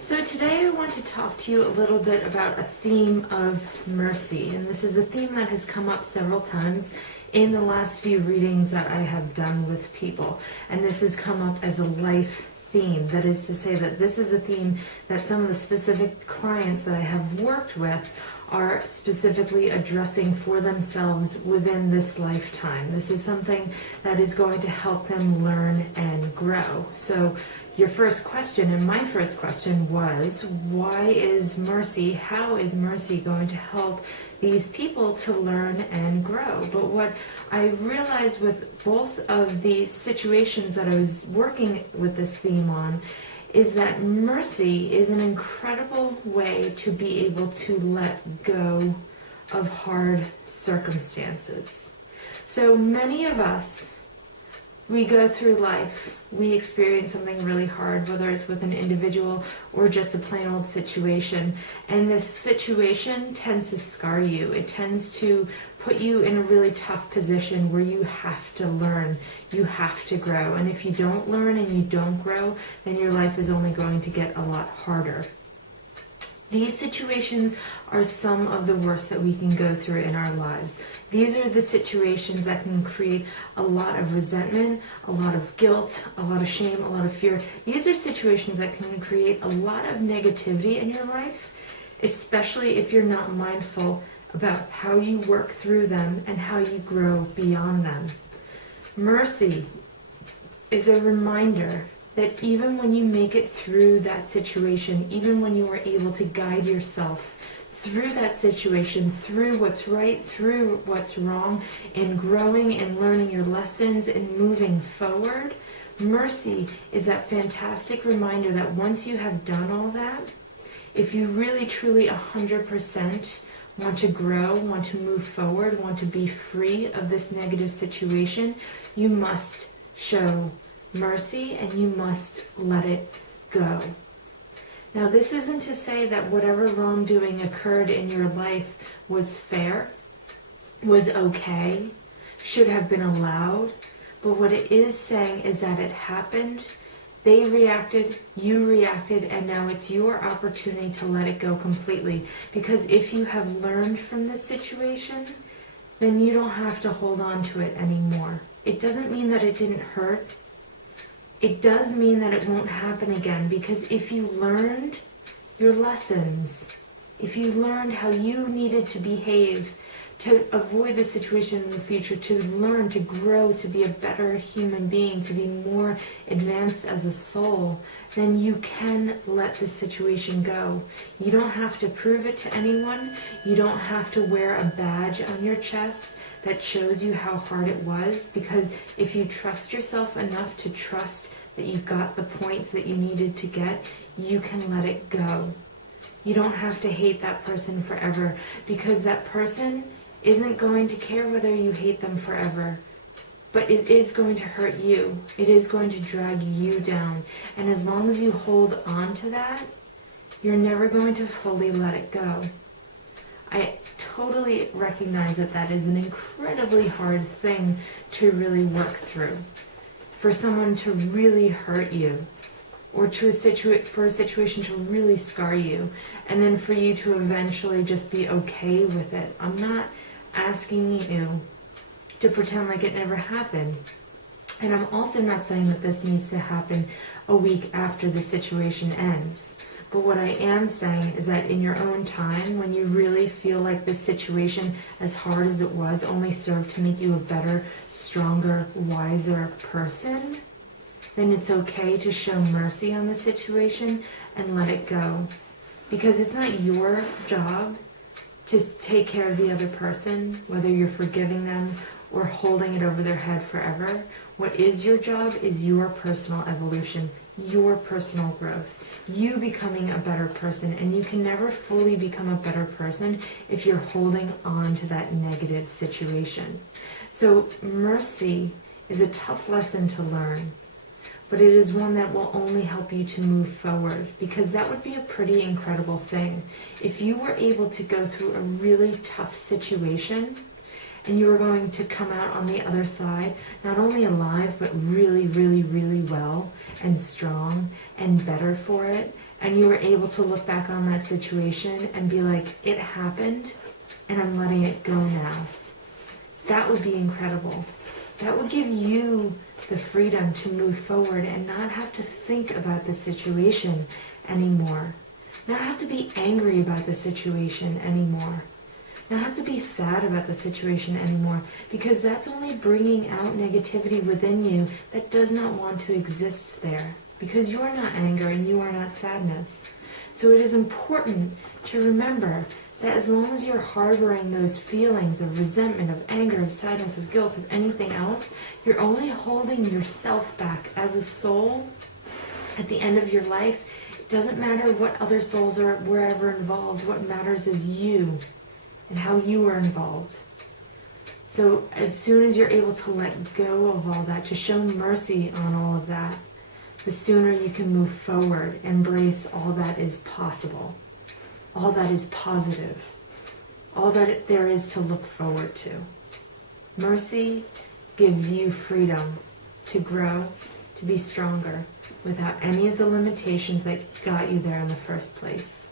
So today I want to talk to you a little bit about a theme of mercy, and this is a theme that has come up several times in the last few readings that I have done with people, and this has come up as a life theme. That is to say that this is a theme that some of the specific clients that I have worked with are specifically addressing for themselves within this lifetime. This is something that is going to help them learn and grow. So your first question, and my first question was, why is mercy, how is mercy going to help these people to learn and grow? But what I realized with both of the situations that I was working with this theme on is that mercy is an incredible way to be able to let go of hard circumstances. So many of us, we go through life, we experience something really hard, whether it's with an individual or just a plain old situation, and this situation tends to scar you. It tends to put you in a really tough position where you have to learn, you have to grow, and if you don't learn and you don't grow, then your life is only going to get a lot harder. These situations are some of the worst that we can go through in our lives. These are the situations that can create a lot of resentment, a lot of guilt, a lot of shame, a lot of fear. These are situations that can create a lot of negativity in your life, especially if you're not mindful about how you work through them and how you grow beyond them. Mercy is a reminder that even when you make it through that situation, even when you are able to guide yourself through that situation, through what's right, through what's wrong, and growing and learning your lessons and moving forward, mercy is that fantastic reminder that once you have done all that, if you really, truly 100% want to grow, want to move forward, want to be free of this negative situation, you must show mercy and you must let it go. Now, this isn't to say that whatever wrongdoing occurred in your life was fair, was okay, should have been allowed, but what it is saying is that it happened, they reacted, you reacted, and now it's your opportunity to let it go completely. Because if you have learned from this situation, then you don't have to hold on to it anymore. It doesn't mean that it didn't hurt. It does mean that it won't happen again, because if you learned your lessons, if you learned how you needed to behave to avoid the situation in the future, to learn, to grow, to be a better human being, to be more advanced as a soul, then you can let the situation go. You don't have to prove it to anyone. You don't have to wear a badge on your chest that shows you how hard it was, because if you trust yourself enough to trust that you got the points that you needed to get, you can let it go. You don't have to hate that person forever, because that person isn't going to care whether you hate them forever, but it is going to hurt you. It is going to drag you down, and as long as you hold on to that, you're never going to fully let it go. I totally recognize that that is an incredibly hard thing to really work through. For someone to really hurt you, or for a situation to really scar you, and then for you to eventually just be okay with it. I'm not asking you to pretend like it never happened. And I'm also not saying that this needs to happen a week after the situation ends. But what I am saying is that in your own time, when you really feel like this situation, as hard as it was, only served to make you a better, stronger, wiser person, then it's okay to show mercy on the situation and let it go. Because it's not your job to take care of the other person, whether you're forgiving them or holding it over their head forever. What is your job is your personal evolution, your personal growth, you becoming a better person. And you can never fully become a better person if you're holding on to that negative situation. So mercy is a tough lesson to learn, but it is one that will only help you to move forward, because that would be a pretty incredible thing. If you were able to go through a really tough situation and you were going to come out on the other side, not only alive, but really, really, really well and strong and better for it. And you were able to look back on that situation and be like, it happened and I'm letting it go now. That would be incredible. That would give you the freedom to move forward and not have to think about the situation anymore. Not have to be angry about the situation anymore. Not have to be sad about the situation anymore, because that's only bringing out negativity within you that does not want to exist there, because you are not anger and you are not sadness. So it is important to remember that as long as you're harboring those feelings of resentment, of anger, of sadness, of guilt, of anything else, you're only holding yourself back as a soul at the end of your life. It doesn't matter what other souls are wherever involved. What matters is you and how you are involved. So as soon as you're able to let go of all that, to show mercy on all of that, the sooner you can move forward, embrace all that is possible, all that is positive, all that there is to look forward to. Mercy gives you freedom to grow, to be stronger, without any of the limitations that got you there in the first place.